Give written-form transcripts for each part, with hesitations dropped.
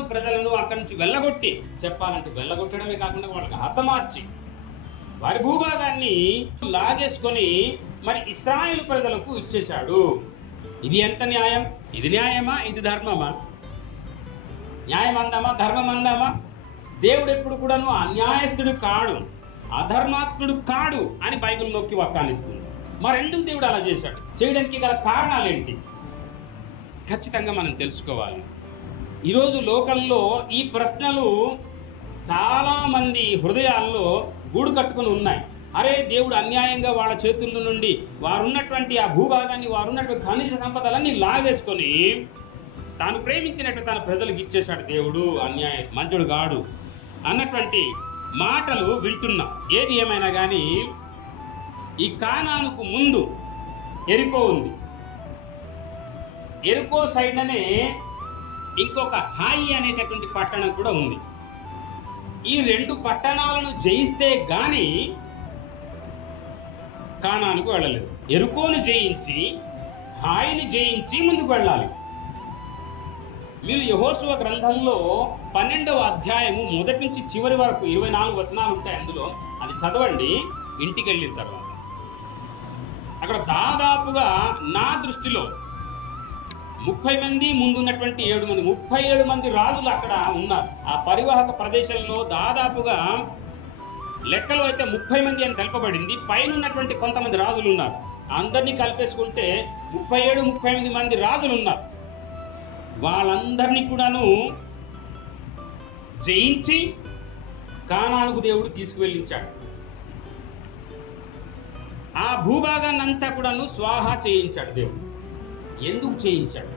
కానాను ప్రజలను అక్కడి నుంచి వెళ్ళగొట్టి, చెప్పాలంటే వెళ్ళగొట్టడమే కాకుండా వాళ్ళకి హతమార్చి వారి భూభాగాన్ని లాగేసుకొని మరి ఇశ్రాయేలు ప్రజలకు ఇచ్చేశాడు. ఇది ఎంత న్యాయం? ఇది న్యాయమా? ఇది ధర్మమా? న్యాయం అందామా? ధర్మం అందామా? దేవుడు ఎప్పుడు కూడాను అన్యాయస్తుడు కాడు, అధర్మాత్ముడు కాడు అని బైబిల్ నొక్కి వక్కానిస్తుంది. మరెందుకు దేవుడు అలా చేశాడు? చేయడానికి గల కారణాలు ఏంటి? ఖచ్చితంగా మనం తెలుసుకోవాలి. ఈరోజు లోకంలో ఈ ప్రశ్నలు చాలామంది హృదయాల్లో గూడు కట్టుకుని ఉన్నాయి. అరే, దేవుడు అన్యాయంగా వాళ్ళ చేతుల నుండి వారున్నటువంటి ఆ భూభాగాన్ని, వారున్నటువంటి ఖనిజ సంపదలన్నీ లాగేసుకొని తాను ప్రేమించినట్టు తన ప్రజలకు ఇచ్చేశాడు. దేవుడు అన్యాయ మంచుడు గాడు అన్నటువంటి మాటలు వింటున్నాం. ఏది ఏమైనా కానీ ఈ కానానుకు ముందు ఎరికో ఉంది. ఎరికో సైడ్నే ఇంకొక హాయి అనేటటువంటి పట్టణం కూడా ఉంది. ఈ రెండు పట్టణాలను జయిస్తే గాని కానానుకు వెళ్ళలేదు. ఎరుకోను జయించి హాయిని జయించి ముందుకు వెళ్ళాలి. మీరు యెహోషువ గ్రంథంలో 12వ అధ్యాయము మొదటి నుంచి చివరి వరకు 24 వచనాలు ఉంటాయి. అందులో అది చదవండి ఇంటికి వెళ్ళిన తర్వాత. అక్కడ దాదాపుగా నా దృష్టిలో 30 మంది, ముందున్నటువంటి 7 మంది, 37 మంది రాజులు అక్కడ ఉన్నారు. ఆ పరివాహక ప్రదేశంలో దాదాపుగా లెక్కలో అయితే 30 మంది అని తెలపబడింది. పైన ఉన్నటువంటి కొంతమంది రాజులు ఉన్నారు. అందరినీ కలిపేసుకుంటే 37-38 మంది రాజులు ఉన్నారు. వాళ్ళందరినీ కూడాను జయించి కానానుకు దేవుడు తీసుకువెళ్ళించాడు. ఆ భూభాగాన్ని అంతా కూడాను స్వాహా చేయించాడు దేవుడు. ఎందుకు చేయించాడు?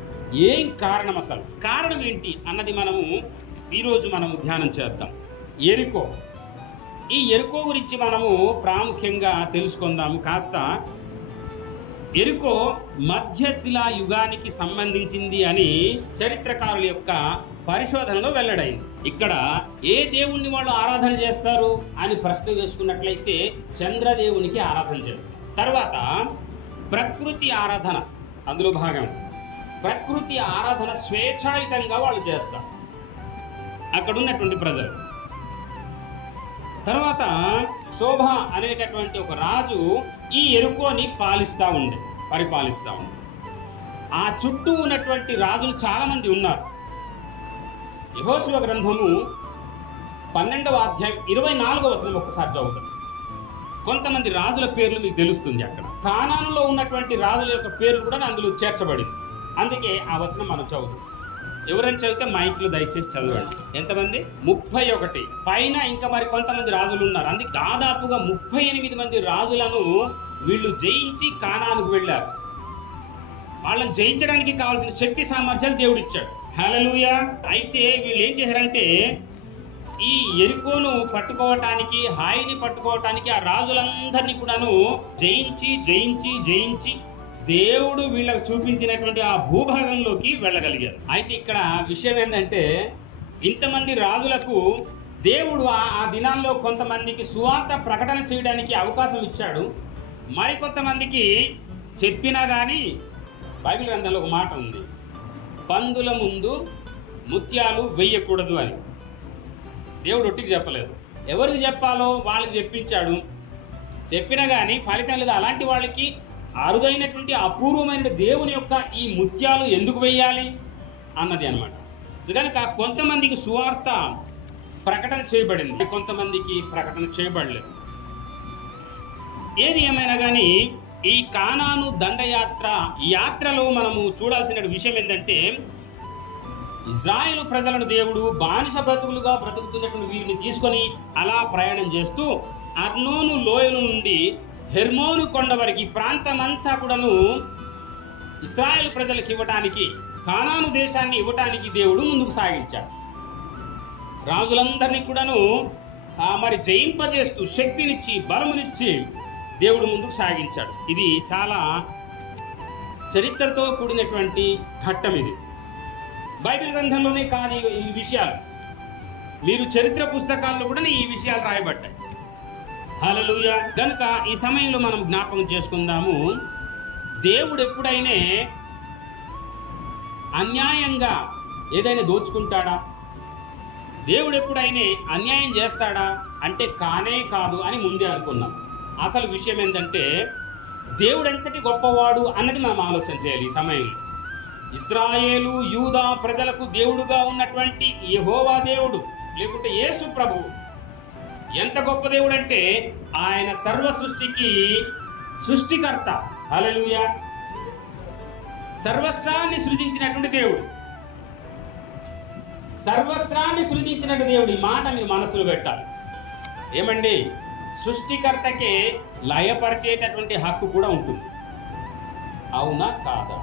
ఏం కారణం? అసలు కారణం ఏంటి అన్నది ఈరోజు మనము ధ్యానం చేద్దాం. ఎరికో. ఈ ఎరికో గురించి మనము ప్రాముఖ్యంగా తెలుసుకుందాము కాస్త. ఎరికో మధ్యశిలా యుగానికి సంబంధించింది అని చరిత్రకారుల యొక్క పరిశోధనలో వెల్లడైంది. ఇక్కడ ఏ దేవుణ్ణి వాళ్ళు ఆరాధన చేస్తారు అని ప్రశ్న వేసుకున్నట్లయితే చంద్రదేవునికి ఆరాధన చేస్తారు. తర్వాత ప్రకృతి ఆరాధన అందులో భాగం. ప్రకృతి ఆరాధన స్వేచ్ఛాయుతంగా వాళ్ళు చేస్తారు అక్కడ ఉన్నటువంటి ప్రజలు. తర్వాత శోభ అనేటటువంటి ఒక రాజు ఈ ఎరుకోని పరిపాలిస్తూ ఉండే. ఆ చుట్టూ ఉన్నటువంటి రాజులు చాలామంది ఉన్నారు. యెహోషువ గ్రంథము 12వ అధ్యాయం 24వ వచనం ఒక్కసారి చదువుతాం. కొంతమంది రాజుల పేర్లు మీకు తెలుస్తుంది. అక్కడ కానానులో ఉన్నటువంటి రాజుల యొక్క పేర్లు కూడా అందులో చేర్చబడింది. అందుకే ఆ వచనం మనం చదువుతాం. ఎవరైనా చదివితే మైక్లు దయచేసి చదవండి. ఎంతమంది? 31. పైన ఇంకా మరి కొంతమంది రాజులు ఉన్నారు. అందుకే దాదాపుగా 38 మంది రాజులను వీళ్ళు జయించి కానానుకు వెళ్ళారు. వాళ్ళని జయించడానికి కావాల్సిన శక్తి సామర్థ్యాలు దేవుడు ఇచ్చాడు. హల్లెలూయా. అయితే వీళ్ళు ఏం చేశారంటే ఈ ఎరికోను పట్టుకోవటానికి, హాయిని పట్టుకోవటానికి ఆ రాజులందరినీ కూడాను జయించి దేవుడు వీళ్ళకు చూపించినటువంటి ఆ భూభాగంలోకి వెళ్ళగలిగారు. అయితే ఇక్కడ విషయం ఏంటంటే ఇంతమంది రాజులకు దేవుడు ఆ దినాల్లో కొంతమందికి సువార్త ప్రకటన చేయడానికి అవకాశం ఇచ్చాడు. మరికొంతమందికి చెప్పినా కానీ బైబిల్ గ్రంథంలో ఒక మాట ఉంది, పందుల ముందు ముత్యాలు వెయ్యకూడదు అని. దేవుడు ఒట్టికి చెప్పలేదు. ఎవరికి చెప్పాలో వాళ్ళకి చెప్పించాడు. చెప్పినా కానీ ఫలితం లేదు. అలాంటి వాళ్ళకి అరుదైనటువంటి అపూర్వమైన దేవుని యొక్క ఈ ముత్యాలు ఎందుకు వెయ్యాలి అన్నది అనమాట. సో కనుక కొంతమందికి సువార్త ప్రకటన చేయబడింది, కొంతమందికి ప్రకటన చేయబడలేదు. ఏది ఏమైనా కానీ ఈ కానాను దండయాత్ర, ఈ యాత్రలో మనము చూడాల్సిన విషయం ఏంటంటే ఇజ్రాయేలు ప్రజలను దేవుడు బానిస బ్రతుకులుగా బ్రతుకుతున్నటువంటి వీరిని తీసుకొని అలా ప్రయాణం చేస్తూ అర్నోను లోయల నుండి హెర్మోను కొండ వరకు ఈ ప్రాంతమంతా కూడాను ఇశ్రాయేలు ప్రజలకు ఇవ్వటానికి, కానాను దేశాన్ని ఇవ్వటానికి దేవుడు ముందుకు సాగించాడు. రాజులందరినీ కూడాను మరి జయింపజేస్తూ శక్తినిచ్చి బలమునిచ్చి దేవుడు ముందుకు సాగించాడు. ఇది చాలా చరిత్రతో కూడినటువంటి ఘట్టం. ఇది బైబిల్ గ్రంథంలోనే కాదు ఈ విషయాలు, మీరు చరిత్ర పుస్తకాల్లో కూడా ఈ విషయాలు రాయబడ్డాయి. హల్లెలూయా. కనుక ఈ సమయంలో మనం జ్ఞాపకం చేసుకుందాము, దేవుడు ఎప్పుడైనా అన్యాయంగా ఏదైనా దోచుకుంటాడా? దేవుడు ఎప్పుడైనా అన్యాయం చేస్తాడా అంటే కానే కాదు అని ముందే అనుకున్నాం. అసలు విషయం ఏంటంటే దేవుడు ఎంతటి గొప్పవాడు అన్నది మనం ఆలోచన చేయాలి. ఈ సమయంలో ఇశ్రాయేలు యూదా ప్రజలకు దేవుడుగా ఉన్నటువంటి యెహోవా దేవుడు లేకుంటే యేసు ప్రభువు ఎంత గొప్ప దేవుడు అంటే ఆయన సర్వ సృష్టికి సృష్టికర్త. హల్లెలూయా. సర్వస్రాన్ని సృజించినటువంటి దేవుడు, సర్వస్రాన్ని సృజించినటువంటి దేవుడు. ఈ మాట మీరు మనసులో పెట్టాలి. ఏమండి, సృష్టికర్తకే లయపరిచేటటువంటి హక్కు కూడా ఉంటుంది. అవునా కాదా?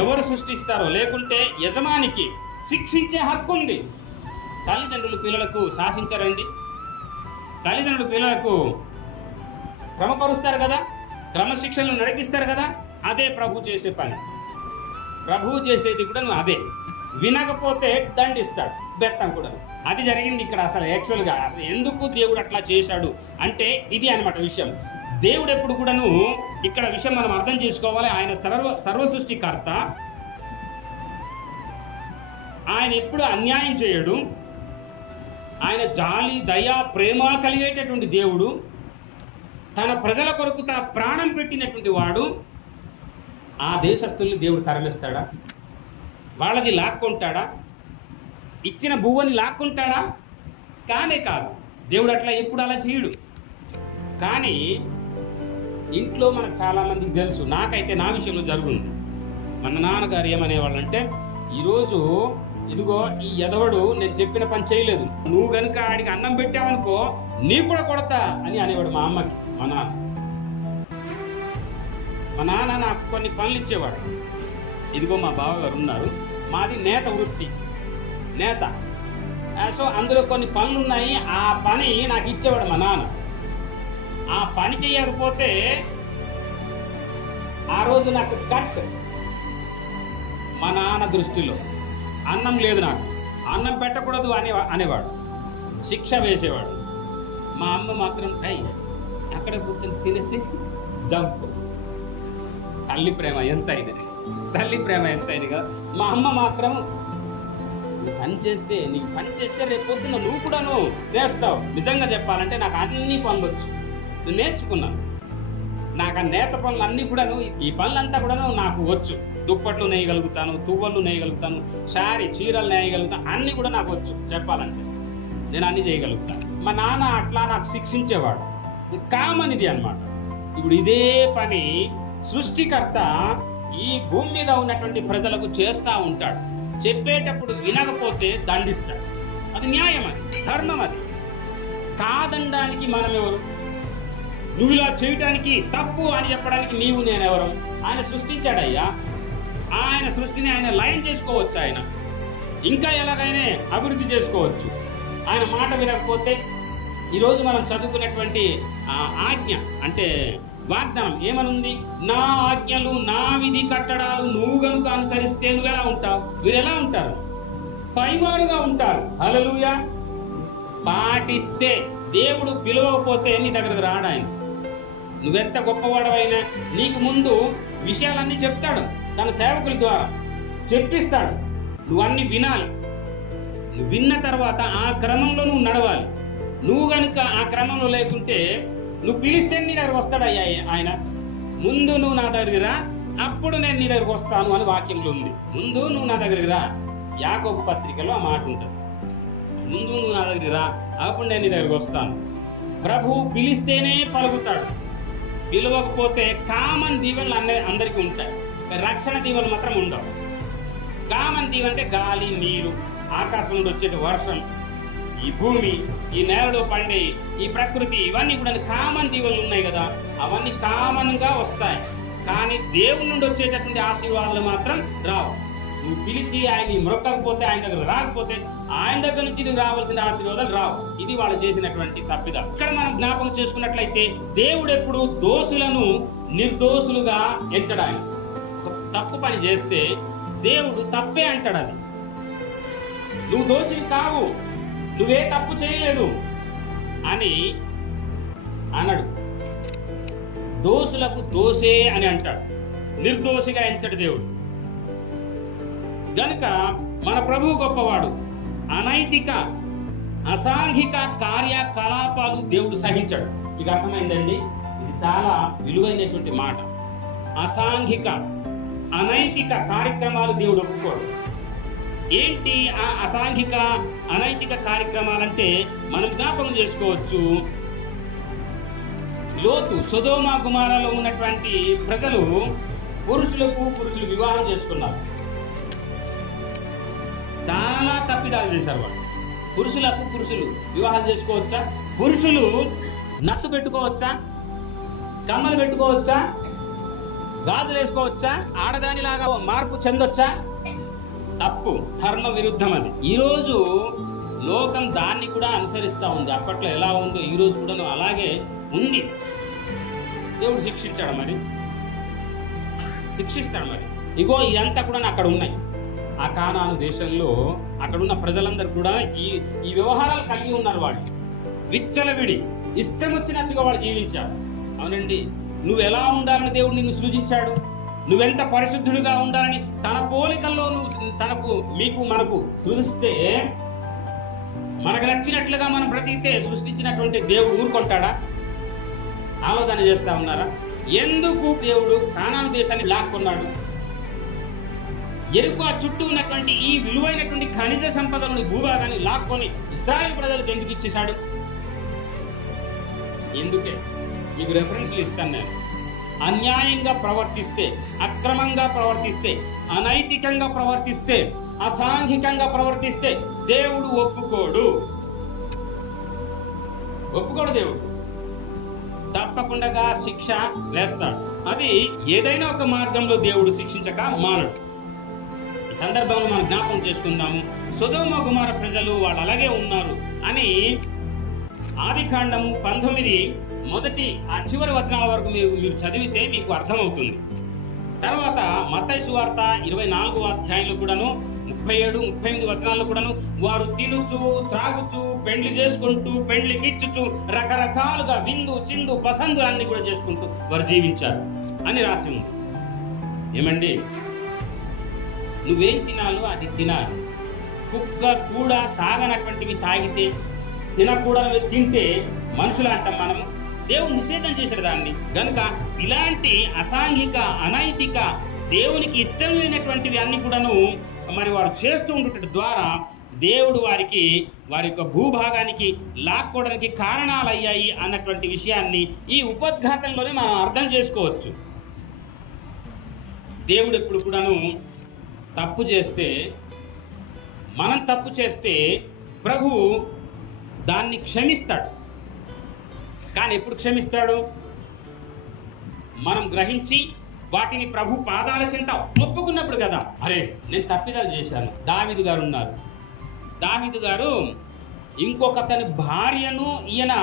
ఎవరు సృష్టిస్తారో లేకుంటే యజమానికి శిక్షించే హక్కు ఉంది. తల్లిదండ్రులు పిల్లలకు శాసించరండి, తల్లిదండ్రులు పిల్లలకు క్రమపరుస్తారు కదా, క్రమశిక్షణలు నడిపిస్తారు కదా. అదే ప్రభు చేసే పని. ప్రభువు చేసేది కూడా అదే. వినకపోతే దండిస్తాడు, బెత్తం కూడా. అది జరిగింది ఇక్కడ. అసలు యాక్చువల్గా అసలు ఎందుకు దేవుడు అట్లా చేశాడు అంటే ఇది అన్నమాట విషయం. దేవుడు ఎప్పుడు కూడాను ఇక్కడ విషయం మనం అర్థం చేసుకోవాలి. ఆయన సర్వ సృష్టికర్త. ఆయన ఎప్పుడు అన్యాయం చేయడు. ఆయన జాలి దయ ప్రేమ కలిగేటటువంటి దేవుడు. తన ప్రజల కొరకు తన ప్రాణం పెట్టినటువంటి వాడు. ఆ దేశస్తుల్ని దేవుడు తరలిస్తాడా? వాళ్ళది లాక్కుంటాడా? ఇచ్చిన భూవని లాక్కుంటాడా? కానే కాదు. దేవుడు అట్లా ఎప్పుడు అలా చేయడు. కానీ ఇంట్లో మనకు చాలామందికి తెలుసు, నాకైతే నా విషయంలో జరుగుతుంది. మన నాన్నగారు ఏమనేవాళ్ళంటే, ఈరోజు ఇదిగో ఈ ఎదవడు నేను చెప్పిన పని చేయలేదు, నువ్వు కనుక ఆడికి అన్నం పెట్టావనుకో నీ కూడా కొడతా అని అనేవాడు మా అమ్మకి. మా నాన్న నాకు కొన్ని పనులు ఇచ్చేవాడు. ఇదిగో మా బావగారు ఉన్నారు, మాది నేత వృత్తి, నేత. సో అందులో కొన్ని పనులు ఉన్నాయి. ఆ పని నాకు ఇచ్చేవాడు మా నాన్న. ఆ పని చేయకపోతే ఆ రోజు నాకు కట్. మా నాన్న దృష్టిలో అన్నం లేదు, నాకు అన్నం పెట్టకూడదు అనేవాడు, శిక్ష వేసేవాడు. మా అమ్మ మాత్రం అక్కడ కూర్చొని తినేసి జంపు. తల్లి ప్రేమ ఎంత అయినా, తల్లి ప్రేమ ఎంత అయినగా. మా అమ్మ మాత్రం నీకు పని చేస్తే రేపు పొద్దున్న నువ్వు కూడాను చేస్తావు. నిజంగా చెప్పాలంటే నాకు అన్ని పనులు వచ్చు, నేను నేర్చుకున్నాను. నాకు ఆ నేత పనులు అన్నీ కూడాను, ఈ పనులంతా కూడాను నాకు వచ్చు. దుప్పట్లు నేయగలుగుతాను, తువ్వళ్ళు నేయగలుగుతాను, చీరలు నేయగలుగుతాను, అన్నీ కూడా నాకు వచ్చు. చెప్పాలంటే నేను అన్నీ చేయగలుగుతాను. మా నాన్న అట్లా నాకు శిక్షించేవాడు. కామన్ ఇది అన్నమాట. ఇప్పుడు ఇదే పని సృష్టికర్త ఈ భూమి మీద ఉన్నటువంటి ప్రజలకు చేస్తూ ఉంటాడు. చెప్పేటప్పుడు వినకపోతే దండిస్తాడు. అది న్యాయం, అది ధర్మం. అది కాదనడానికి మనం ఎవరు? నువ్వు ఇలా చేయటానికి తప్పు అని చెప్పడానికి నీవు నేనెవరం? ఆయన సృష్టించాడయ్యా. ఆయన సృష్టిని ఆయన లయం చేసుకోవచ్చు. ఆయన ఇంకా ఎలాగైనా అభివృద్ధి చేసుకోవచ్చు. ఆయన మాట వినకపోతే ఈరోజు మనం చదువుకున్నటువంటి ఆజ్ఞ అంటే వాగ్దానం ఏమనుంది? నా ఆజ్ఞలు నా విధి కట్టడాలు నువ్వు కనుక అనుసరిస్తే నువ్వు ఎలా ఉంటావు? మీరు ఎలా ఉంటారు? పైమారుగా ఉంటారు. హల్లెలూయా. పాటిస్తే దేవుడు పిలవకపోతే నీ దగ్గరకు రాడు. ఆయన నువ్వెంత గొప్పవాడవైనా నీకు ముందు విషయాలన్నీ చెప్తాడు, తన సేవకుల ద్వారా చెప్పిస్తాడు. నువ్వన్నీ వినాలి. నువ్వు విన్న తర్వాత ఆ క్రమంలో నువ్వు నడవాలి. నువ్వు కనుక ఆ క్రమంలో లేకుంటే నువ్వు పిలిస్తే నీ దగ్గరకు వస్తాడయ్యా ఆయన. ముందు నువ్వు నా దగ్గరికి రా, అప్పుడు నేను నీ దగ్గరకు వస్తాను అని వాక్యంలో ఉంది. ముందు నువ్వు నా దగ్గరికి రా. యాకోబు పత్రికలో ఆ మాట ఉంటుంది. ముందు నువ్వు నా దగ్గరికి రా, అప్పుడు నేను నీ దగ్గరికి వస్తాను. ప్రభువు పిలిస్తేనే పలుకుతాడు. పిలవకపోతే కామన్ దీవెనలు అందరికీ ఉంటాయి, రక్షణ దీవెనలు మాత్రం ఉండవు. కామన్ దీవెన అంటే గాలి, నీరు, ఆకాశం నుండి వచ్చే వర్షం, ఈ భూమి, ఈ నేలలో పండే ఈ ప్రకృతి, ఇవన్నీ కూడా కామన్ దీవెనలు ఉన్నాయి కదా. అవన్నీ కామన్గా వస్తాయి. కానీ దేవుని నుండి వచ్చేటటువంటి ఆశీర్వాదాలు మాత్రం రావు. నువ్వు పిలిచి ఆయన మొక్కకపోతే, ఆయన దగ్గర రాకపోతే, ఆయన దగ్గర నుంచి నువ్వు రావాల్సిన ఆశీర్వాదాలు రావు. ఇది వాళ్ళు చేసినటువంటి తప్పిదం. ఇక్కడ మనం జ్ఞాపకం చేసుకున్నట్లయితే దేవుడు ఎప్పుడు దోషులను నిర్దోషులుగా ఎంచడానికి. ఒక తప్పు పని చేస్తే దేవుడు తప్పే అంటాడు. అది నువ్వు దోషులు కావు, నువ్వే తప్పు చేయలేదు అని అన్నాడు. దోషులకు దోషే అని అంటాడు, నిర్దోషిగా ఎంచడు దేవుడు. గనుక మన ప్రభువు గొప్పవాడు. అనైతిక అసాంఘిక కార్యకలాపాలు దేవుడు సహించాడు. మీకు అర్థమైందండి? ఇది చాలా విలువైనటువంటి మాట. అసాంఘిక అనైతిక కార్యక్రమాలు దేవుడు ఒప్పుకోడు. ఏంటి ఆ అసాంఘిక అనైతిక కార్యక్రమాలంటే మనం జ్ఞాపకం చేసుకోవచ్చు. లోతు, సొదొమ గుమొర్రాలో ఉన్నటువంటి ప్రజలు పురుషులు వివాహం చేసుకున్నారు. చాలా తప్పిదాలు చేశారు వాళ్ళు. పురుషులు వివాహం చేసుకోవచ్చా? పురుషులు నత్తు పెట్టుకోవచ్చా? కమ్మలు పెట్టుకోవచ్చా? గాజులు వేసుకోవచ్చా? ఆడదానిలాగా మార్పు చెందొచ్చా? తప్పు, ధర్మ విరుద్ధం అది. ఈరోజు లోకం దాన్ని కూడా అనుసరిస్తూ ఉంది. అప్పట్లో ఎలా ఉందో ఈరోజు కూడా అలాగే ఉంది. దేవుడు శిక్షించాడు, మరి శిక్షిస్తాడు. మరి ఇగో ఇదంతా కూడా అక్కడ ఉన్నాయి. ఆ కానాను దేశంలో అక్కడున్న ప్రజలందరూ కూడా ఈ వ్యవహారాలు కలిగి ఉన్నారు. వాళ్ళు విచ్చలవిడి ఇష్టం వచ్చినట్టుగా వాళ్ళు జీవించారు. అవునండి, నువ్వు ఎలా ఉండాలని దేవుడు నిన్ను సృజించాడు. నువ్వెంత పరిశుద్ధుడిగా ఉండాలని తన పోలికల్లో నువ్వు మనకు సృజిస్తే, మనకు నచ్చినట్లుగా మనం బ్రతికితే సృష్టించినటువంటి దేవుడు ఊరుకుంటాడా? ఆలోచన చేస్తా ఉన్నారా? ఎందుకు దేవుడు కానాను దేశాన్ని లాక్కున్నాడు? ఎరుకు చుట్టూ ఉన్నటువంటి ఈ విలువైనటువంటి ఖనిజ సంపదలను, భూభాగాన్ని లాక్కొని ఇశ్రాయేలు ప్రజలకు ఎందుకు ఇచ్చేశాడు? ఎందుకే? మీకు రెఫరెన్స్లు ఇస్తాను నేను. అన్యాయంగా ప్రవర్తిస్తే, అక్రమంగా ప్రవర్తిస్తే, అనైతికంగా ప్రవర్తిస్తే, అసాంఘికంగా ప్రవర్తిస్తే దేవుడు ఒప్పుకోడు. దేవుడు తప్పకుండా శిక్ష వేస్తాడు. అది ఏదైనా ఒక మార్గంలో దేవుడు శిక్షించక మానడు. ఈ సందర్భంలో మనం జ్ఞాపకం చేసుకుందాము. సొదొమ గుమొర్రా ప్రజలు వాళ్ళు అలాగే ఉన్నారు అని ఆదికాండము 19 మొదటి ఆ చివరి వచనాల వరకు మీరు చదివితే మీకు అర్థమవుతుంది. తర్వాత మత్తయి సువార్త 24వ అధ్యాయంలో కూడాను 37, 38 వచనాల్లో కూడాను వారు తినుచు, త్రాగుచు, పెండ్లి చేసుకుంటూ, పెండ్లికిచ్చుచు, రకరకాలుగా విందు, చిందు, పసందులు అన్ని కూడా చేసుకుంటూ వారు జీవించారు అని రాసి ఉంది. ఏమండి, నువ్వేం తినాలో అది తినాలి. కుక్క కూడా తాగనటువంటివి తాగితే, తినకూడనివి తింటే మనుషులు అంటాం మనము. దేవుడు నిషేధం చేశాడు దాన్ని. కనుక ఇలాంటి అసాంఘిక, అనైతిక, దేవునికి ఇష్టం లేనటువంటివి అన్ని కూడాను మరి వారు చేస్తూ ఉండటం ద్వారా దేవుడు వారి యొక్క భూభాగానికి లాక్కోవడానికి కారణాలు అయ్యాయి అన్నటువంటి విషయాన్ని ఈ ఉపద్ఘాతంలోనే మనం అర్థం చేసుకోవచ్చు. దేవుడు ఎప్పుడు కూడాను మనం తప్పు చేస్తే ప్రభువు దాన్ని క్షమిస్తాడు. కానీ ఎప్పుడు క్షమిస్తాడు? మనం గ్రహించి వాటిని ప్రభు పాదాల చెంత ఒప్పుకున్నప్పుడు కదా. అరే, నేను తప్పిదాలు చేశాను. దావీదు గారు ఉన్నారు. దావీదు గారు ఇంకొకతని భార్యను ఈయన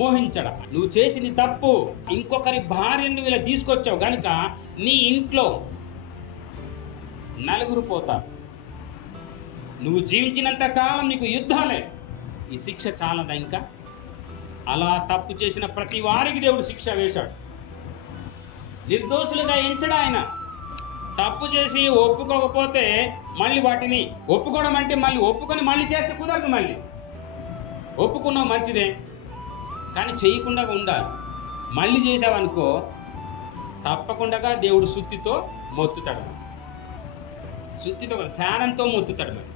మోహించడం. నువ్వు చేసింది తప్పు. ఇంకొకరి భార్యను ఇలా తీసుకొచ్చావు కనుక నీ ఇంట్లో నలుగురు పోతారు. నువ్వు జీవించినంత కాలం నీకు యుద్ధాలే. ఈ శిక్ష చాలదా ఇంకా? అలా తప్పు చేసిన ప్రతి వారికి దేవుడు శిక్ష వేశాడు. నిర్దోషులుగా ఎంచడా ఆయన. తప్పు చేసి ఒప్పుకోకపోతే మళ్ళీ వాటిని ఒప్పుకోవడం అంటే మళ్ళీ ఒప్పుకొని మళ్ళీ చేస్తే కుదరదు. మళ్ళీ ఒప్పుకున్నావు మంచిదే, కానీ చేయకుండా ఉండాలి. మళ్ళీ చేసావనుకో తప్పకుండా దేవుడు సుత్తితో మొత్తుతాడు. సుత్తితో శానంతో మొత్తుతాడు. మరి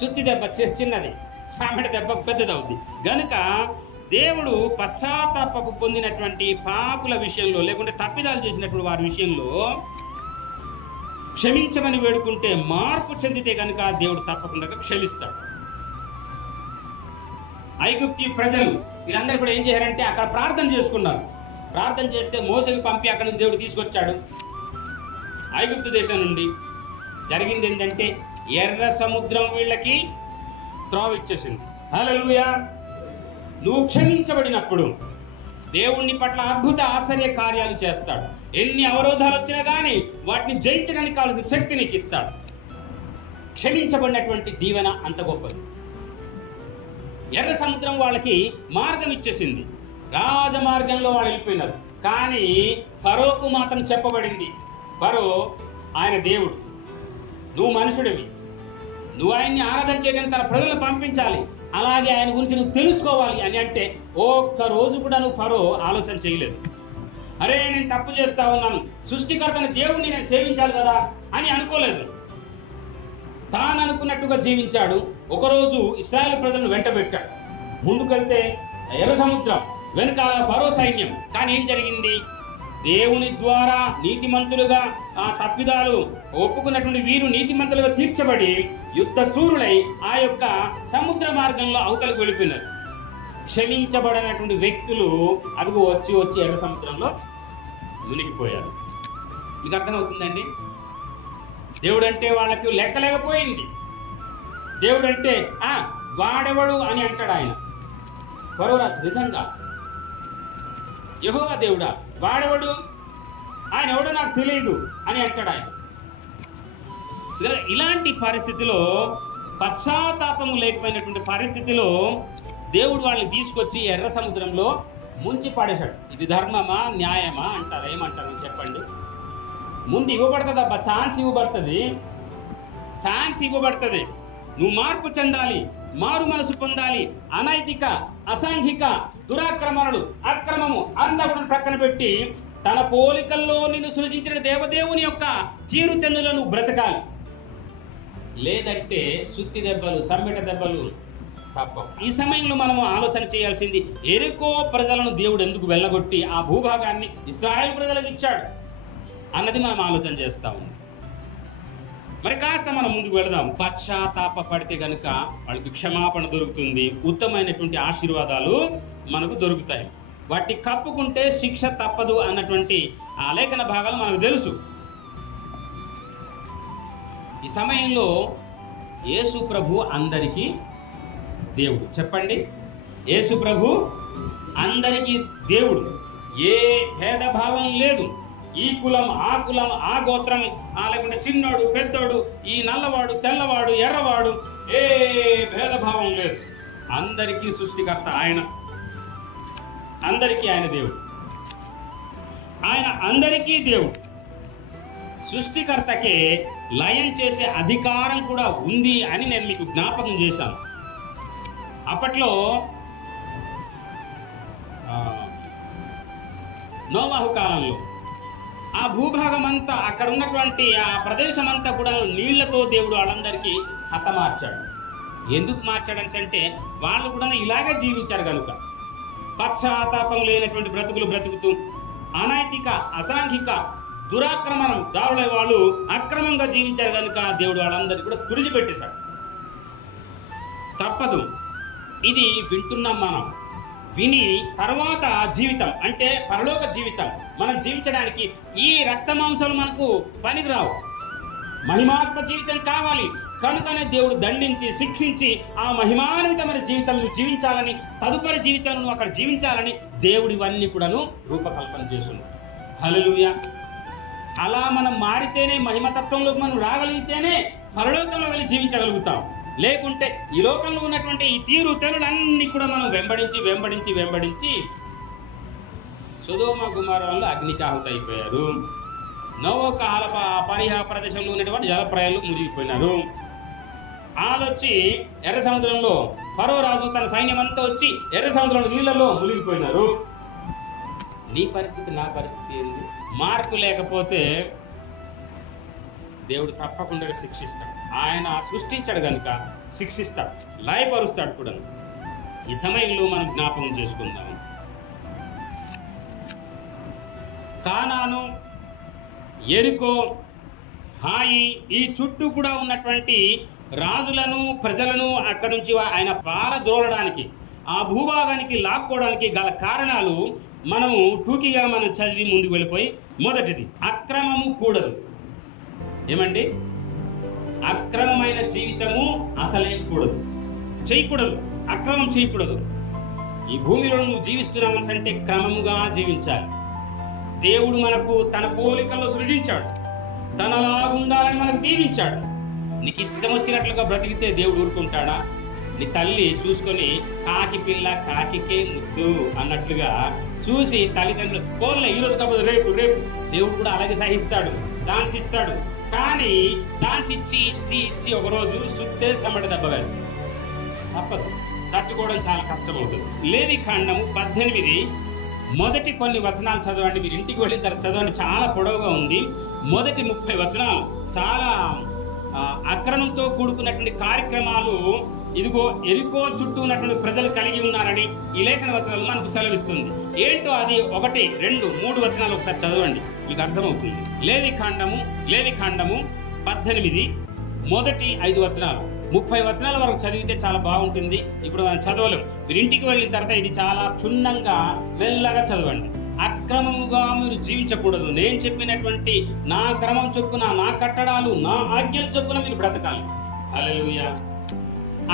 సుత్తి దెబ్బ చిన్నది, సామెట దెబ్బ పెద్దదవుద్ది. గనుక దేవుడు పశ్చాత్తాపపు పొందినటువంటి పాపుల విషయంలో, లేకుంటే తప్పిదాలు చేసినటువంటి వారి విషయంలో క్షమించమని వేడుకుంటే, మార్పు చెందితే కనుక దేవుడు తప్పకుండా క్షమిస్తాడు. ఐగుప్తీ ప్రజలు వీరందరూ కూడా ఏం చేశారంటే అక్కడ ప్రార్థన చేసుకున్నారు. ప్రార్థన చేస్తే మోసకి పంపి అక్కడి నుంచి దేవుడు తీసుకొచ్చాడు. ఐగుప్తు దేశం నుండి జరిగింది ఏంటంటే ఎర్ర సముద్రం వీళ్ళకి త్రోవ ఇచ్చేసింది. హల్లెలూయా! నువ్వు క్షమించబడినప్పుడు దేవుణ్ణి పట్ల అద్భుత ఆశ్చర్య కార్యాలు చేస్తాడు. ఎన్ని అవరోధాలు వచ్చినా కానీ వాటిని జయించడానికి కావాల్సిన శక్తి నీకు ఇస్తాడు. క్షమించబడినటువంటి దీవెన అంత గొప్పది. ఎర్ర సముద్రం వాళ్ళకి మార్గం ఇచ్చేసింది. రాజమార్గంలో వాళ్ళు వెళ్ళిపోయినారు. కానీ ఫరోకు మాత్రం చెప్పబడింది, ఫరో ఆయన దేవుడు, నువ్వు మనుషుడివి, నువ్వు ఆయన్ని ఆరాధన చేయడానికి తన ప్రజలను పంపించాలి, అలాగే ఆయన గురించి నువ్వు తెలుసుకోవాలి అని అంటే ఒక్క రోజు కూడా నువ్వు ఫరో ఆలోచన చేయలేదు. అరే నేను తప్పు చేస్తా ఉన్నాను, సృష్టికర్తని దేవుణ్ణి నేను సేవించాలి కదా అని అనుకోలేదు. తాను అనుకున్నట్టుగా జీవించాడు. ఒకరోజు ఇశ్రాయేలు ప్రజలను వెంటబెట్టాడు. ముందుకెళ్తే ఎర్ర సముద్రం, వెనకాల ఫరో సైన్యం. కానీ ఏం జరిగింది? దేవుని ద్వారా నీతిమంతులుగా ఆ తప్పిదాలు ఒప్పుకున్నటువంటి వీరు నీతిమంతులుగా తీర్చబడి యుద్ధ శూరులై ఆ యొక్క సముద్ర మార్గంలో అవతలకు వెళ్ళిపోయినారు. క్షమించబడినటువంటి వ్యక్తులు అదుగు వచ్చి వచ్చి ఎర్ర సముద్రంలో మునిగిపోయారు. మీకు అర్థమవుతుందండి? దేవుడంటే వాళ్ళకి లెక్కలేకపోయింది. దేవుడంటే వాడెవడు అని అంటాడు ఆయన. ఫరో రాజు నిజంగా యెహోవా దేవుడా వాడెవడు, ఆయన ఎవడో నాకు తెలియదు అని అంటాడు ఆయన. ఇలాంటి పరిస్థితిలో, పశ్చాత్తాపము లేకపోయినటువంటి పరిస్థితిలో దేవుడు వాళ్ళని తీసుకొచ్చి ఎర్ర సముద్రంలో ముంచి పడేశాడు. ఇది ధర్మమా న్యాయమా అంటారు? ఏమంటారు చెప్పండి? ముందు ఇవ్వబడుతుంది అబ్బా, ఛాన్స్ ఇవ్వబడుతుంది. నువ్వు మార్పు చెందాలి, మారు మనసు పొందాలి. అనైతిక, అసాంఘిక, దురాక్రమణలు, అక్రమము అంతా కూడా ప్రక్కన పెట్టి తన పోలికల్లో నిన్ను సృజించిన దేవదేవుని యొక్క తీరుతెన్నులను బ్రతకాలి. లేదంటే సుత్తి దెబ్బలు, సమ్మెట దెబ్బలు తప్ప. ఈ సమయంలో మనము ఆలోచన చేయాల్సింది, ఎరికో ప్రజలను దేవుడు ఎందుకు వెళ్ళగొట్టి ఆ భూభాగాన్ని ఇశ్రాయేలు ప్రజలకు ఇచ్చాడు అన్నది మనం ఆలోచన చేస్తా ఉన్నాం. మరి కాస్త మనం ముందుకు వెళదాం. పశ్చాత్తాప పడితే కనుక వాళ్ళకి క్షమాపణ దొరుకుతుంది, ఉత్తమమైనటువంటి ఆశీర్వాదాలు మనకు దొరుకుతాయి. వాటి కప్పుకుంటే శిక్ష తప్పదు అన్నటువంటి ఆ లేఖన భాగాలు మనకు తెలుసు. ఈ సమయంలో యేసు ప్రభు అందరికీ దేవుడు. చెప్పండి, యేసు ప్రభు అందరికీ దేవుడు. ఏ భేదభావం లేదు. ఈ కులం, ఆ కులం, ఆ గోత్రం, లేకుంటే చిన్నోడు, పెద్దోడు, ఈ నల్లవాడు, తెల్లవాడు, ఎర్రవాడు, ఏ భేదభావం లేదు. అందరికీ సృష్టికర్త ఆయన. అందరికీ ఆయన దేవుడు. ఆయన అందరికీ దేవుడు. సృష్టికర్తకే లయం చేసే అధికారం కూడా ఉంది అని నేను మీకు జ్ఞాపకం చేశాను. అప్పట్లో నోవాహు కాలంలో ఆ భూభాగం అంతా, అక్కడ ఉన్నటువంటి ఆ ప్రదేశం అంతా కూడా నీళ్లతో దేవుడు వాళ్ళందరికీ హతమార్చాడు. ఎందుకు మార్చాడని అంటే వాళ్ళు కూడా ఇలాగే జీవించారు కనుక. పశ్చాత్తాపం లేనటువంటి బ్రతుకులు బ్రతుకుతూ అనైతిక, అసాంఘిక, దురాక్రమణం దారులే వాళ్ళు అక్రమంగా జీవించారు కనుక దేవుడు వాళ్ళందరికీ కూడా తుడిచిపెట్టేశాడు. తప్పదు. ఇది వింటున్నాం మనం. విని తర్వాత జీవితం అంటే పరలోక జీవితం మనం జీవించడానికి ఈ రక్త మాంసాలు మనకు పనికిరావు. మహిమాత్మ జీవితం కావాలి కనుకనే దేవుడు దండించి, శిక్షించి ఆ మహిమాన్వితమైన జీవితం నువ్వు జీవించాలని, తదుపరి జీవితం నువ్వు అక్కడ జీవించాలని దేవుడు ఇవన్నీ కూడాను రూపకల్పన చేస్తున్నాడు. హల్లెలూయా. అలా మనం మారితేనే, మహిమతత్వంలోకి మనం రాగలిగితేనే పరలోకంలో వెళ్ళి జీవించగలుగుతాం. లేకుంటే ఈ లోకంలో ఉన్నటువంటి ఈ తీరు తెనులన్నీ కూడా మనం వెంబడించి సొదొమ గుమొర్రా వాళ్ళు అగ్నికి ఆహుతైపోయారు. నోవహు కాల పరిహా ప్రదేశంలో ఉన్నటువంటి జలప్రయాలు మునిగిపోయినారు. వాళ్ళొచ్చి ఎర్ర సముద్రంలో ఫరో రాజు తన సైన్యం అంతా వచ్చి ఎర్ర సముద్రంలో నీళ్లలో మునిగిపోయినారు. నీ పరిస్థితి, నా పరిస్థితి ఏంది? మార్పు లేకపోతే దేవుడు తప్పకుండా శిక్షిస్తాడు. ఆయన సృష్టించాడు కనుక శిక్షిస్తాడు, లయపరుస్తాడు కూడా. ఈ సమయంలో మనం జ్ఞాపకం చేసుకుందాం. కానాను, యెరికో, హాయి, ఈ చుట్టూ కూడా ఉన్నటువంటి రాజులను, ప్రజలను అక్కడి నుంచి ఆయన పారద్రోలడానికి, ఆ భూభాగానికి లాక్కోవడానికి గల కారణాలు మనము టూకీగా మనం చదివి ముందుకు వెళ్ళిపోయి, మొదటిది అక్రమము కూడదు. ఏమండి? అక్రమమైన జీవితము అసలే కూడదు, చేయకూడదు. అక్రమం చేయకూడదు. ఈ భూమిలో నువ్వు జీవిస్తున్నావని అంటే క్రమముగా జీవించాలి. దేవుడు మనకు తన పోలికల్లో సృజించాడు, తనలాగుండాలని మనకు దీవించాడు. నీకు ఇష్టం వచ్చినట్లుగా బ్రతికితే దేవుడు ఊరుకుంటాడా? నీ తల్లి చూసుకొని కాకి పిల్ల కాకికే ముద్దు అన్నట్లుగా చూసి తల్లిదండ్రులు పోన్లే ఈరోజు కాకపోతే రేపు దేవుడు కూడా అలాగే సహిస్తాడు, ఛాన్స్ ఇస్తాడు. కానీ ఛాన్స్ ఇచ్చి ఇచ్చి ఇచ్చి ఒకరోజు సుత్తే సమ్మడి దెబ్బ వేస్తుంది. తప్పదు, తట్టుకోవడం చాలా కష్టమవుతుంది. లేవికాండము 18 మొదటి కొన్ని వచనాలు చదవండి. మీరు ఇంటికి వెళ్ళిన తర్వాత చదవండి, చాలా పొడవుగా ఉంది. మొదటి 30 వచనాలు చాలా అక్రమంతో కూడుకున్నటువంటి కార్యక్రమాలు, ఇదిగో ఎరికో చుట్టూ ఉన్నటువంటి ప్రజలు కలిగి ఉన్నారని ఈ లేఖన వచనాలు మనకు సెలవిస్తుంది. ఏంటో అది 1, 2, 3 వచనాలు ఒకసారి చదవండి, మీకు అర్థమవుతుంది. లేవికాండము 18 మొదటి 5 వచనాలు, 30 వచనాల వరకు చదివితే చాలా బాగుంటుంది. ఇప్పుడు మనం చదవలేం. మీరు ఇంటికి వెళ్ళిన తర్వాత ఇది చాలా క్షుణ్ణంగా మెల్లగా చదవండి. అక్రమముగా మీరు జీవించకూడదు. నేను చెప్పినటువంటి నా క్రమం చొప్పున, నా కట్టడాలు, నా ఆజ్ఞల చొప్పున మీరు బ్రతకాలి. హల్లెలూయా.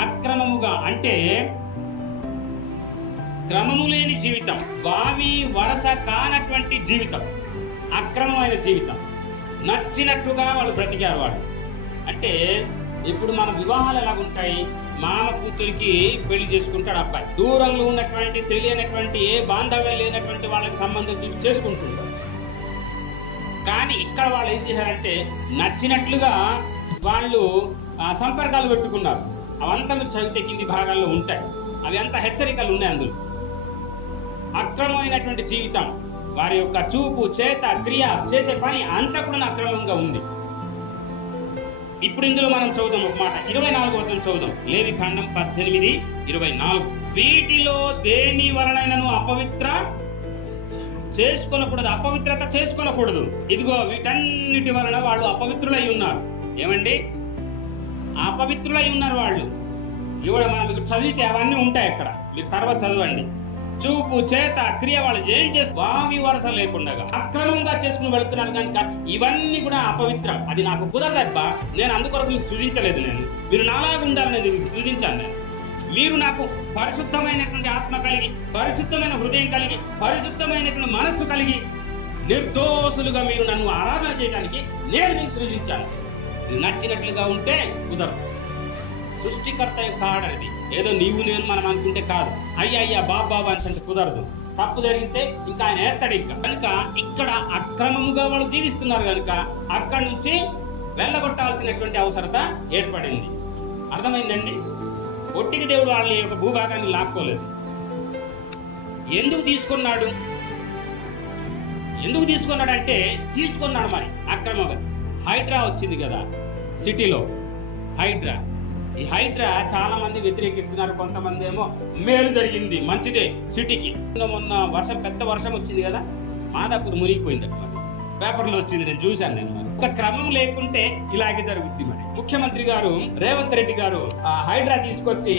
అక్రమముగా అంటే క్రమము లేని జీవితం, వావి వరస కానటువంటి జీవితం, అక్రమమైన జీవితం. నచ్చినట్టుగా వాళ్ళు బ్రతికారు. వాళ్ళు అంటే ఇప్పుడు మన వివాహాలు ఎలాగుంటాయి? మామ కూతురికి పెళ్లి చేసుకుంటాడు అబ్బాయి, దూరంలో ఉన్నటువంటి తెలియనటువంటి ఏ బాంధవ్యం లేనటువంటి వాళ్ళకి సంబంధం చూసి చేసుకుంటుంటారు. కానీ ఇక్కడ వాళ్ళు ఏం చేశారంటే నచ్చినట్లుగా వాళ్ళు సంపర్కాలు పెట్టుకున్నారు. అవంతా మీరు చదివితే కింది భాగాల్లో ఉంటాయి. అవి అంతా హెచ్చరికలు ఉన్నాయి అందులో. అక్రమమైనటువంటి జీవితం, వారి యొక్క చూపు, చేత, క్రియ, చేసే పని అంతా కూడా అక్రమంగా ఉంది. ఇప్పుడు ఇందులో మనం చదువుదాం ఒక మాట. 24వ వచనం చదువుదాం. లేవికాండం 18:24. వీటిలో దేని వలనైనను అపవిత్ర చేసుకొనకూడదు, అపవిత్రత చేసుకొనకూడదు. ఇదిగో వీటన్నిటి వలన వాళ్ళు అపవిత్రులై ఉన్నారు. ఏమండి? అపవిత్రులై ఉన్నారు వాళ్ళు. ఇవాళ మనం ఇక్కడ చదివితే అవన్నీ ఉంటాయి అక్కడ, మీరు తర్వాత చదవండి. చూపు, చేత, క్రియ వాళ్ళు ఏం చేసి వావి వరస లేకుండా అక్రమంగా చేసుకుని వెళుతున్నారు కనుక ఇవన్నీ కూడా అపవిత్రం. అది నాకు కుదరదబ్బా, నేను అందుకొరకు మీకు సృజించలేదు. మీరు నాలాగా ఉండాలని నేను సృజించాను. మీరు నాకు పరిశుద్ధమైనటువంటి ఆత్మ కలిగి, పరిశుద్ధమైన హృదయం కలిగి, పరిశుద్ధమైనటువంటి మనస్సు కలిగి, నిర్దోషులుగా మీరు నన్ను ఆరాధన చేయడానికి నేను మీకు సృజించాను. నచ్చినట్లుగా ఉంటే కుదరదు. సృష్టికర్త యొక్క ఆర్డర్ ఇది. ఏదో నీవు నేను మనం అనుకుంటే కాదు. అయ్యా బాబా అని కుదరదు. తప్పు జరిగితే ఇంకా ఆయన వేస్తాడు. ఇంకా కనుక ఇక్కడ అక్రమముగా వాళ్ళు జీవిస్తున్నారు కనుక అక్కడి నుంచి వెళ్ళగొట్టాల్సినటువంటి అవసరత ఏర్పడింది. అర్థమైందండి? ఒట్టికి దేవుడు వాళ్ళ యొక్క భూభాగాన్ని లాక్కోలేదు. ఎందుకు తీసుకున్నాడు? అంటే తీసుకున్నాడు మరి అక్రమంగా. హైడ్రా వచ్చింది కదా సిటీలో, హైడ్రా. ఈ హైడ్రా చాలా మంది వ్యతిరేకిస్తున్నారు. కొంతమంది ఏమో మేలు జరిగింది, మంచిదే సిటీకి. మొన్న పెద్ద వర్షం వచ్చింది కదా, మాదాపూర్ మునిగిపోయింది. మరి పేపర్లో వచ్చింది, నేను చూశాను. మరి ఒక క్రమం లేకుంటే ఇలాగే జరుగుద్ది. మరి ముఖ్యమంత్రి గారు రేవంత్ రెడ్డి గారు హైడ్రా తీసుకొచ్చి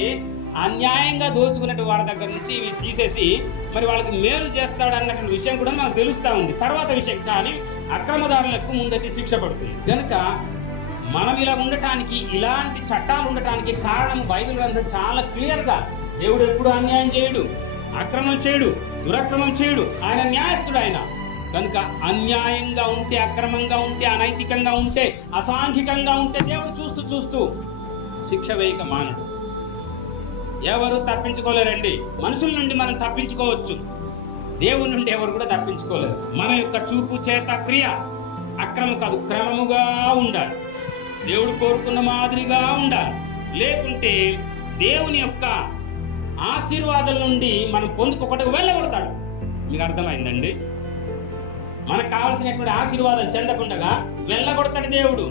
అన్యాయంగా దోచుకున్నట్టు వారి దగ్గర నుంచి ఇవి తీసేసి మరి వాళ్ళకి మేలు చేస్తాడు అన్నటువంటి విషయం కూడా మనకు తెలుస్తూ ఉంది. తర్వాత విషయం కానీ అక్రమదారులకు ముందైతే శిక్ష పడుతుంది. కనుక మనం ఇలా ఉండటానికి, ఇలాంటి చట్టాలు ఉండటానికి కారణం బైబిల్ గ్రంథం చాలా క్లియర్గా. దేవుడు ఎప్పుడు అన్యాయం చేయడు, అక్రమం చేయడు, దురక్రమం చేయడు. ఆయన న్యాయస్థుడు. ఆయన కనుక అన్యాయంగా ఉంటే, అక్రమంగా ఉంటే, అనైతికంగా ఉంటే, అసాంఘికంగా ఉంటే దేవుడు చూస్తూ శిక్ష వేయక మానడు. ఎవరు తప్పించుకోలేరండి. మనుషుల నుండి మనం తప్పించుకోవచ్చు, దేవుని నుండి ఎవరు కూడా తప్పించుకోలేరు. మన యొక్క చూపు, చేత, క్రియ అక్రమం కాదు, క్రమముగా ఉండాలి. దేవుడు కోరుకున్న మాదిరిగా ఉండాలి. లేకుంటే దేవుని యొక్క ఆశీర్వాదాల నుండి మనం పొందుకొకటికి వెళ్ళగొడతాడు. మీకు అర్థమైందండి? మనకు కావాల్సినటువంటి ఆశీర్వాదం చెందకుండా వెళ్ళగొడతాడు దేవుడు.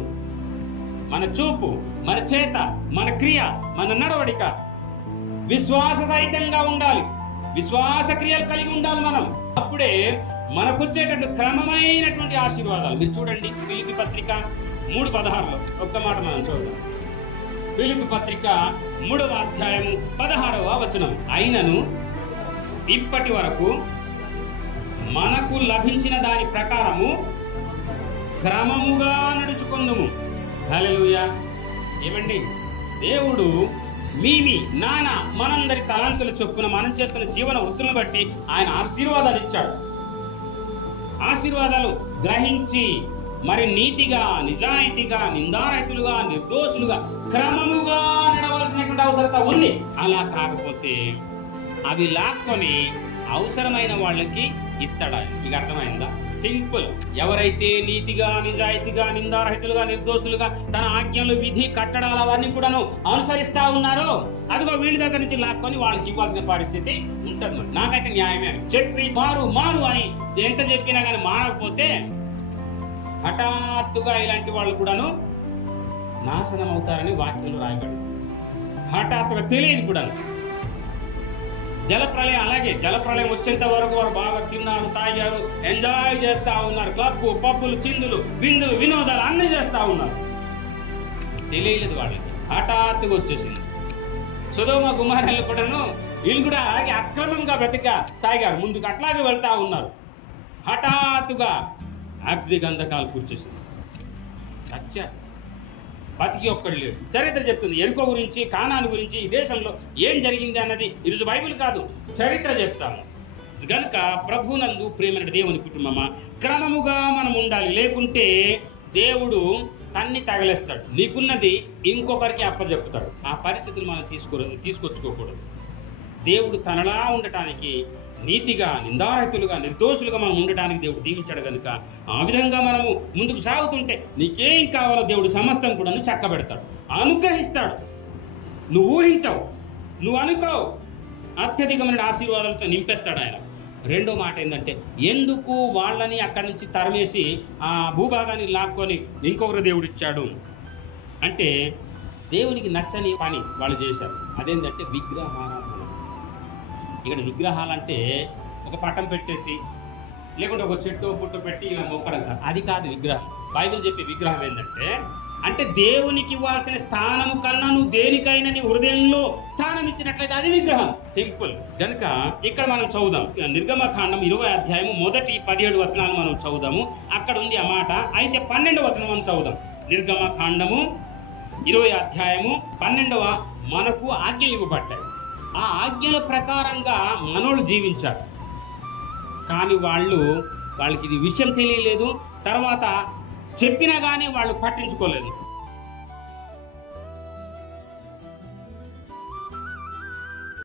మన చూపు, మన చేత, మన క్రియ, మన నడవడిక విశ్వాస సహితంగా ఉండాలి. విశ్వాస క్రియలు కలిగి ఉండాలి మనం. అప్పుడే మనకు వచ్చేటటువంటి క్రమమైనటువంటి ఆశీర్వాదాలు. మీరు చూడండి, ఫిలిప్పీ పత్రిక 3:16 ఒక్క మాట మనం చూద్దాం. ఫిలిప్పీ పత్రిక 3వ అధ్యాయము 16వ వచనం. అయినను ఇప్పటి వరకు మనకు లభించిన దాని ప్రకారము క్రమముగా నడుచుకుందుము. హల్లెలూయా. ఏమండి? దేవుడు మనందరి తలాంతుల చొప్పున మనం చేసుకున్న జీవన వృత్తులను బట్టి ఆయన ఆశీర్వాదాలు ఇచ్చాడు. ఆశీర్వాదాలు గ్రహించి మరి నీతిగా, నిజాయితీగా, నిందారహితులుగా, నిర్దోషులుగా, క్రమముగా నడవలసినటువంటి అవసరత ఉంది. అలా కాకపోతే అవి లాక్కొని అవసరమైన వాళ్ళకి ఇస్తాడు ఆయన. మీకు అర్థమైందా? సింపుల్. ఎవరైతే నీతిగా, నిజాయితీగా, నిందారహితులుగా, నిర్దోషులుగా తన ఆజ్ఞలు, విధి, కట్టడాలు అవన్నీ కూడాను అనుసరిస్తా ఉన్నారో అదిగో వీళ్ళ దగ్గర నుంచి లాక్కొని వాళ్ళకి ఇవ్వాల్సిన పరిస్థితి ఉంటుంది. నాకైతే న్యాయమే. చెప్పి మారు అని ఎంత చెప్పినా కానీ మారకపోతే హఠాత్తుగా ఇలాంటి వాళ్ళు కూడాను నాశనం అవుతారని వాక్యంలో రాయబడి. హఠాత్తుగా తెలియదు కూడా. జలప్రళయం అలాగే. జలప్రళయం వచ్చేంత వరకు వారు బాగా తిన్నారు, తాగారు, ఎంజాయ్ చేస్తూ ఉన్నారు. క్లబ్బు, పబ్బులు, చిందులు, విందులు, వినోదాలు అన్నీ చేస్తూ ఉన్నారు. తెలియలేదు వాళ్ళకి. హఠాత్తుగా వచ్చేసింది. సొదొమ గుమొర్రాలు కూడాను వీళ్ళు కూడా అలాగే అక్రమంగా బ్రతిక సాగారు. ముందుకు అట్లాగే వెళ్తా ఉన్నారు. హఠాత్తుగా అగ్ని గంధకాలు కూర్చేసింది. సత్య బతికి ఒక్కడు లేడు. చరిత్ర చెప్తుంది ఎరుకో గురించి, కానాను గురించి, ఈ దేశంలో ఏం జరిగింది అన్నది ఈరోజు బైబిల్ కాదు, చరిత్ర చెప్తాము. గనుక ప్రభునందు ప్రేమైన దేవుని కుటుంబమా, క్రమముగా మనం ఉండాలి. లేకుంటే దేవుడు తన్ని తగలేస్తాడు. నీకున్నది ఇంకొకరికి అప్పచెప్పుతాడు. ఆ పరిస్థితులు మనం తీసుకొచ్చుకోకూడదు. దేవుడు తనలా ఉండటానికి, నీతిగా, నిందారహితులుగా, నిర్దోషులుగా మనం ఉండటానికి దేవుడు దీవించాడు. కనుక ఆ విధంగా మనము ముందుకు సాగుతుంటే నీకేం కావాలో దేవుడు సమస్తం కూడా చక్కబెడతాడు, అనుగ్రహిస్తాడు. నువ్వు ఊహించవు, నువ్వు అనుకోవు, అత్యధికమైన ఆశీర్వాదాలతో నింపేస్తాడు ఆయన. రెండో మాట ఏంటంటే, ఎందుకు వాళ్ళని అక్కడి నుంచి తరిమేసి ఆ భూభాగాన్ని లాక్కొని ఇంకొకరు దేవుడు ఇచ్చాడు అంటే, దేవునికి నచ్చని పని వాళ్ళు చేశారు. అదేంటంటే విగ్రహారాధన. ఇక్కడ విగ్రహాలంటే ఒక పట్టం పెట్టేసి లేకుంటే ఒక చెట్టు పుట్టు పెట్టి ఇలా మొక్కడం కాదు. అది కాదు విగ్రహం. బైబిల్ చెప్పే విగ్రహం ఏంటంటే, అంటే దేవునికి ఇవ్వాల్సిన స్థానము కన్నా నువ్వు దేనికైనా నీ హృదయంలో స్థానం ఇచ్చినట్లయితే అది విగ్రహం. సింపుల్. కనుక ఇక్కడ మనం చదువుదాం. నిర్గమకాండం 20వ అధ్యాయము మొదటి 17 వచనాలు మనం చదువుదాము. అక్కడ ఉంది ఆ మాట. అయితే 12వ వచనం మనం చదువుదాం. నిర్గమకాండము 20వ అధ్యాయము 12వ మనకు ఆజ్ఞలు ఇవ్వబడ్డాయి. ఆ ఆజ్ఞల ప్రకారంగా మనోళ్ళు జీవించారు. కానీ వాళ్ళకి ఇది విషయం తెలియలేదు. తర్వాత చెప్పినా కానీ వాళ్ళు పట్టించుకోలేదు.